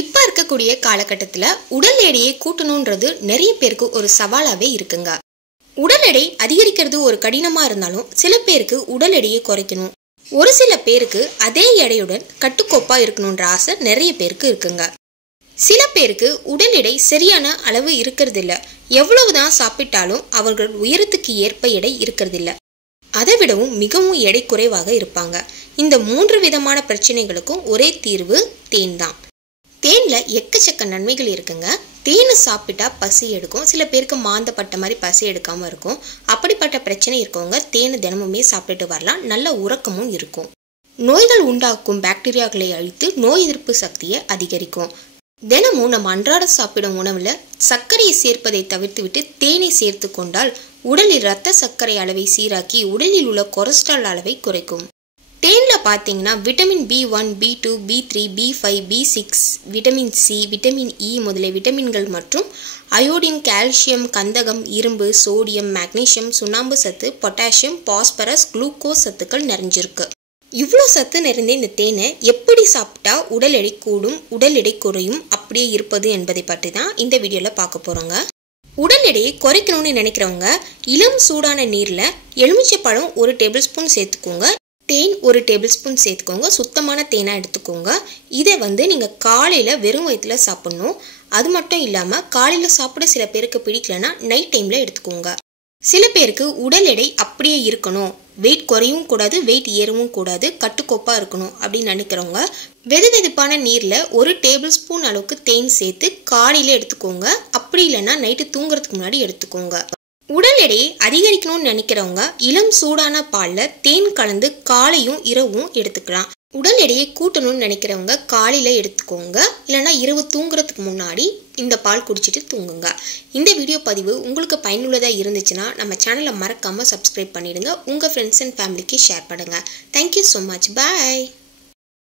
இப்ப இருக்கக்கூடிய காலகட்டத்துல உடல் எடையை கூட்டணும்ன்றது நிறைய பேருக்கு ஒரு சவாலாவே இருக்குங்க. உடல் எடை அதிகரிக்கிறது ஒரு கடினமா இருந்தாலும் சில பேருக்கு உடல் எடையை குறைக்கணும், ஒரு சில பேருக்கு அதே எடையுடன் கட்டுக்கோப்பா இருக்கணும்ன்ற ஆசை நிறைய பேருக்கு இருக்குங்க. சில பேருக்கு உடல் எடை சரியான அளவு இருக்கிறது இல்ல, எவ்வளவுதான் சாப்பிட்டாலும் அவர்கள் உயரத்துக்கு ஏற்ப எடை இருக்கிறது இல்ல, அதை விடவும் மிகவும் எடை குறைவாக இருப்பாங்க. இந்த 3 விதமான பிரச்சனைகளுக்கும் ஒரே தீர்வு தேன் தான். தேன்ல எக்கச்சக்க நன்மைகள் இருக்குங்க. தேனை சாப்பிட்டா பசி எடுக்கும், சில பேருக்கு மாந்தப்பட்ட மாதிரி பசி எடுக்காம இருக்கும். அப்படிப்பட்ட பிரச்சனை இருக்கவங்க தேனை தினமுமே சாப்பிட்டுட்டு வரலாம், நல்ல உறக்கமும் இருக்கும். நோய்கள் உண்டாக்கும் பாக்டீரியாக்களை அழித்து நோய் எதிர்ப்பு சக்தியை அதிகரிக்கும். தினமும் நம்ம அன்றாட சாப்பிடும் உணவுல சர்க்கரையை சேர்ப்பதை தவிர்த்துவிட்டு தேனை சேர்த்து கொண்டால் உடலில் இரத்த சர்க்கரை அளவை சீராக்கி உடலில் உள்ள கொலஸ்ட்ரால் அளவை குறைக்கும். தேன்ல பார்த்தீங்கன்னா vitamin B1, B2, B3, B5, B6, vitamin C, vitamin E முதலிய விட்டமின்கள் மற்றும் அயோடின், கால்சியம், கந்தகம், இரும்பு, சோடியம், மேக்னீசியம், சுண்ணாம்பு சத்து, பொட்டாசியம், பாஸ்பரஸ், குளுக்கோஸ் சத்துக்கள் நிறைஞ்சிருக்கு. இவ்வளோ சத்து நிறைந்த இந்த தேனை எப்படி சாப்பிட்டா உடல் எடை கூடும், உடல் எடை குறையும், அப்படியே இருப்பது என்பதை பற்றி தான் இந்த வீடியோவில் பார்க்க போகிறோங்க. உடல் எடையை குறைக்கணும்னு நினைக்கிறவங்க இளம் சூடான நீரில் எலுமிச்சைப்பழம் 1 டேபிள் ஸ்பூன் சேர்த்துக்கோங்க, தேன் 1 டேபிள் ஸ்பூன் சேர்த்துக்கோங்க, சுத்தமான தேனாக எடுத்துக்கோங்க. இதை நீங்கள் காலையில் வெறும் வயிற்றில் சாப்பிட்ணும். அது மட்டும் இல்லாமல் காலையில் சாப்பிட சில பேருக்கு பிடிக்கலன்னா நைட் டைமில் எடுத்துக்கோங்க. சில பேருக்கு உடல் எடை அப்படியே இருக்கணும், வெயிட் குறையவும் கூடாது, வெயிட் ஏறவும் கூடாது, கட்டுக்கோப்பாக இருக்கணும் அப்படின்னு நினைக்கிறவங்க வெது வெதுப்பான நீரில் 1 டேபிள் ஸ்பூன் அளவுக்கு தேன் சேர்த்து காலையில் எடுத்துக்கோங்க. அப்படி இல்லைன்னா நைட்டு தூங்குறதுக்கு முன்னாடி எடுத்துக்கோங்க. உடல் எடையை அதிகரிக்கணும்னு நினைக்கிறவங்க இளம் சூடான பாலில் தேன் கலந்து காலையும் இரவும் எடுத்துக்கலாம். உடல் எடையை கூட்டணும்னு நினைக்கிறவங்க காலையில் எடுத்துக்கோங்க, இல்லைன்னா இரவு தூங்குறதுக்கு முன்னாடி இந்த பால் குடிச்சிட்டு தூங்குங்க. இந்த வீடியோ பதிவு உங்களுக்கு பயனுள்ளதாக இருந்துச்சுன்னா நம்ம சேனலை மறக்காமல் சப்ஸ்கிரைப் பண்ணிடுங்க, உங்கள் ஃப்ரெண்ட்ஸ் அண்ட் ஃபேமிலிக்கு ஷேர் பண்ணுங்கள். தேங்க்யூ ஸோ மச், பாய்.